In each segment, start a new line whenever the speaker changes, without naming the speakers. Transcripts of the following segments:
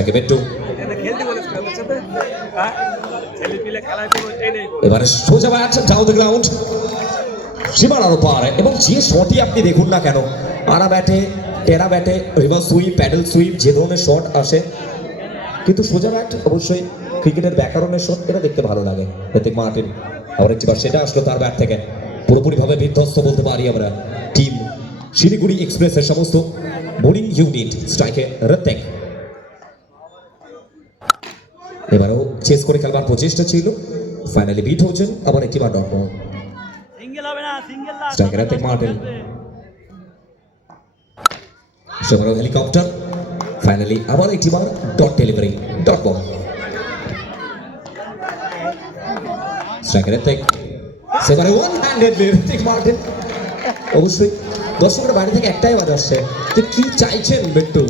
তাকে এবারে সোজা ব্যাট ডাউন দ্য গ্রাউন্ড সীমানার পার এবং যে শটই আপনি দেখুন না কেন আড়া ব্যাটে, টেরা ব্যাটে রিভার্স সুইপ প্যাডেল সুইপ যে ধরনের শট আসে, কিন্তু সোজা ব্যাট অবশ্যই ক্রিকেটের ব্যাকরণের শট এটা দেখতে ভালো লাগে। ঋতিক মার্টিন, আবার একটিবার সেটা আসলো তার ব্যাট থেকে। পুরোপুরিভাবে বিধ্বস্ত বলতে পারি আমরা টিম শিলিগুড়ি এক্সপ্রেসের সমস্ত বোলিং ইউনিট স্ট্রাইকে ঋতিক এবারও চেস করে খেলবার প্রচেষ্টা ছিল। ফাইনালি বিট হচ্ছেন আবার একটিবার ডট বল Atik Martin. সেবারও হেলিকপ্টার ফাইনালি আবার একটিবার dot delivery dot ball striker Atik সেবারে ওয়ান হ্যান্ডেড মার্টিন অবশ্যই। দর্শকের বাড়ি থেকে একটাই আওয়াজ আসছে যে কি চাইছেন বেট্টু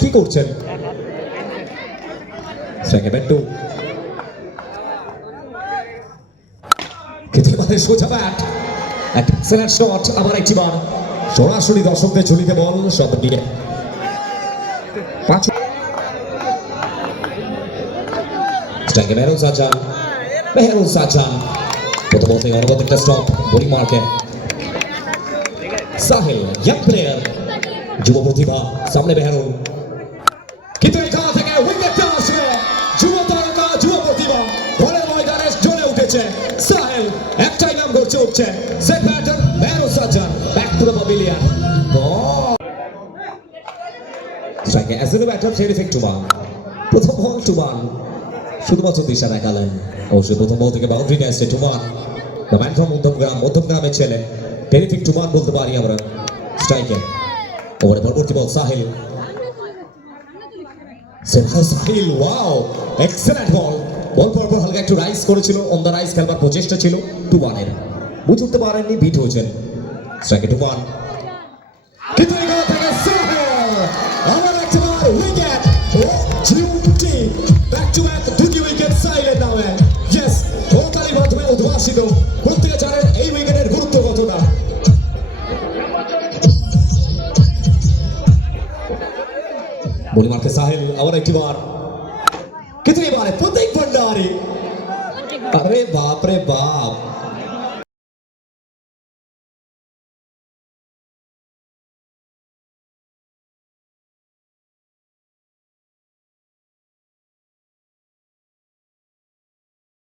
কি করছেন? স্ট্রাইকার বেট্টু খেতে পারে সোজা ব্যাট এক্সেলেন্ট শট আবার একটিবার সরাসরি দর্শকদের ঝুলিতে বল সব নিয়ে পাঁচ স্ট্রাইকে মেহরুন সাজান মেহরুন সাজান প্রথম বলতে অনুবাদ একটা স্টপ বোলিং মার্কে সাহিল ইয়াং প্লেয়ার যুব প্রতিভা, সামনে মেহরুন উঠেছে সাহেল একটাই নাম করছে উঠছে set batter Mehrun Sajan back to the pavilion স্ট্রাইকে as a batter terrific Tuban প্রথম বল টুবান শুধুমাত্র দিশা দেখালেন অবশ্যই প্রথম বল থেকে বাউন্ডারি নিয়ে আসছে Tuban the man from Madhyamgram মধ্যমগ্রামের ছেলে টেরিফিক টুবান বলতে পারি আমরা স্ট্রাইকে ওভারে পরবর্তী ball Sahil centre Sahil wow excellent ball পর পর হালকা একটু রাইস করেছিল অন দ্য রাইস খেলবার প্রচেষ্টা ছিল টু ওয়ানের বুঝে উঠতে পারেননি বিট হয়েছেন। স্ট্রাইকে টু ওয়ান কিন্তু আবার এই উইকেটের গুরুত্ব কতটা। বলি মারতে আবার একটি বার। কিন্তু এবারে প্রত্যেক अरे बाप रे बाप।